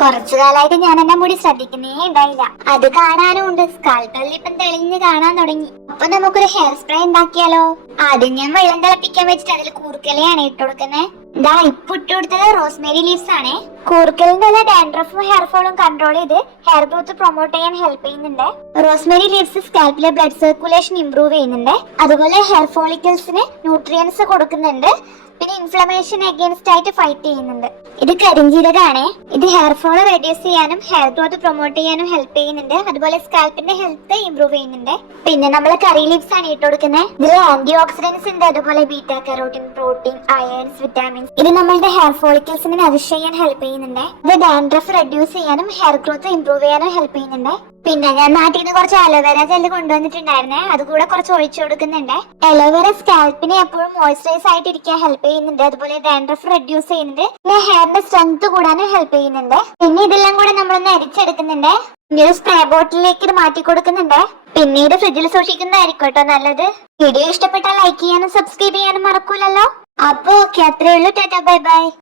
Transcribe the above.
കുറച്ചു കാലമായിട്ട് ഞാൻ എന്റെ മുടി ശ്രദ്ധിക്കുന്നേ ഉണ്ടായില്ല. അത് കാണാനും ഉണ്ട് സ്കാൾപ്പറിൽ ഇപ്പം തെളിഞ്ഞ് കാണാൻ തുടങ്ങി. അപ്പൊ നമുക്കൊരു ഹെയർ സ്പ്രേ ഉണ്ടാക്കിയാലോ? ആദ്യം ഞാൻ വെള്ളം തിളപ്പിക്കാൻ വെച്ചിട്ട് അതിൽ കൂർക്കലയാണ് ഇട്ട് കൊടുക്കുന്നത് ഇതാ ഇപ്പൊ ഇട്ട് കൊടുത്തത് റോസ്മേരി ലീവ്സ് ആണ്. കൂർക്കലിന്റെ എല്ലാ ഡാൻഡ്രഫും ഹെയർ ഫോളും കൺട്രോൾ ചെയ്ത് ഹെയർ ഗ്രോത്ത് പ്രൊമോട്ട് ചെയ്യാൻ ഹെൽപ്പ് ചെയ്യുന്നുണ്ട്. റോസ്മേരി ലീവ്സ് സ്കാൽപ്പിലെ ബ്ലഡ് സർക്കുലേഷൻ ഇംപ്രൂവ് ചെയ്യുന്നുണ്ട്. അതുപോലെ ഹെയർ ഫോളിക്കിൾസിന് ന്യൂട്രിയൻസ് കൊടുക്കുന്നുണ്ട്. പിന്നെ ഇൻഫ്ലമേഷൻ അഗേൻസ്റ്റ് ആയിട്ട് ഫൈറ്റ് ചെയ്യുന്നുണ്ട്. ഇത് കരിഞ്ചീരകാണ്. ഇത് ഹെയർ ഫോൾ റെഡ്യൂസ് ചെയ്യാനും ഹെയർ ഗ്രോത്ത് പ്രൊമോട്ട് ചെയ്യാനും ഹെൽപ്പ് ചെയ്യുന്നുണ്ട്. അതുപോലെ സ്കാൽപ്പിന്റെ ഹെൽത്ത് ഇംപ്രൂവ് ചെയ്യുന്നുണ്ട്. പിന്നെ നമ്മൾ കറി ലീവ്സ് ആണ് ഇട്ട് കൊടുക്കുന്നത് ഇതിൽ ആന്റി ഓക്സിഡൻസ് ഉണ്ട്. അതുപോലെ beta carotene protein irons vitamins ഇത് നമ്മളുടെ ഹെയർ ഫോളിക്കിൾസിനെ നറിഷ് ചെയ്യാൻ ഹെൽപ്പ് ചെയ്യുന്നുണ്ട്. ഇത് ഡാൻഡ്രഫ് റെഡ്യൂസ് ചെയ്യാനും ഹെയർ ഗ്രോത്ത് ഇംപ്രൂവ് ചെയ്യാനും ഹെൽപ്പ് ചെയ്യുന്നുണ്ട്. പിന്നെ ഞാൻ നാട്ടിൽ നിന്ന് കുറച്ച് അലോവേര ജെല്ല് കൊണ്ടുവന്നിട്ടുണ്ടായിരുന്നേ. അത് കൂടെ കുറച്ച് ഒഴിച്ചു കൊടുക്കുന്നുണ്ട്. അലോവേര സ്കാൽപ്പിനെ എപ്പോഴും മോയ്സ്ചറൈസ് ആയിട്ട് ഇരിക്കാൻ ഹെൽപ്പ് ചെയ്യുന്നുണ്ട്. അതുപോലെ ഡാൻഡ്രഫ് റെഡ്യൂസ് ചെയ്യുന്നുണ്ട്. പിന്നെ ഹെയറിന്റെ സ്ട്രെങ്ത് കൂടാനും ഹെൽപ്പ് ചെയ്യുന്നുണ്ട്. പിന്നെ ഇതെല്ലാം കൂടെ നമ്മളൊന്ന് അരിച്ചെടുക്കുന്നുണ്ട്. ഇനി ഒരു സ്പ്രേ ബോട്ടിലേക്ക് ഇത് മാറ്റി കൊടുക്കുന്നുണ്ട് പിന്നീട് ഫ്രിഡ്ജിൽ കേട്ടോ നല്ലത്. വീഡിയോ ഇഷ്ടപ്പെട്ടാൽ ലൈക്ക് ചെയ്യാനും സബ്സ്ക്രൈബ് ചെയ്യാനും മറക്കൂലല്ലോ. അപ്പൊ ഓക്കെ അത്രേ ഉള്ളൂ ടാറ്റാ ബൈ ബൈ